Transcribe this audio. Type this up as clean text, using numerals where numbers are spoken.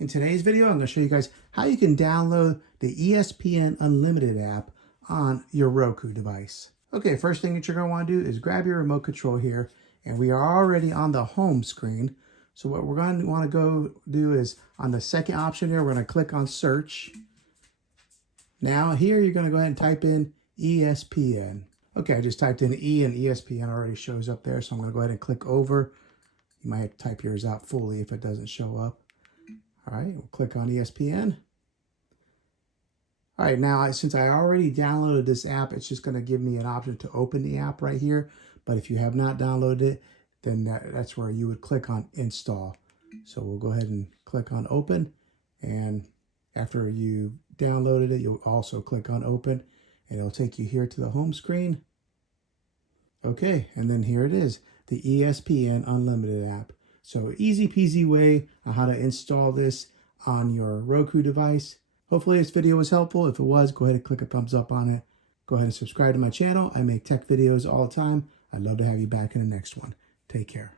In today's video, I'm going to show you guys how you can download the ESPN Unlimited app on your Roku device. Okay, first thing that you're going to want to do is grab your remote control here, and we are already on the home screen. So what we're going to want to go do is on the second option here, we're going to click on search. Now here you're going to go ahead and type in ESPN. Okay, I just typed in E and ESPN already shows up there, so I'm going to go ahead and click over. You might have to type yours out fully if it doesn't show up. All right, we'll click on ESPN. All right, now since I already downloaded this app, it's just going to give me an option to open the app right here. But if you have not downloaded it, then that's where you would click on install. So we'll go ahead and click on open. And after you downloaded it, you'll also click on open, and it'll take you here to the home screen. Okay, and then here it is, the ESPN Unlimited app. So easy peasy way on how to install this on your Roku device. Hopefully this video was helpful. If it was, go ahead and click a thumbs up on it. Go ahead and subscribe to my channel. I make tech videos all the time. I'd love to have you back in the next one. Take care.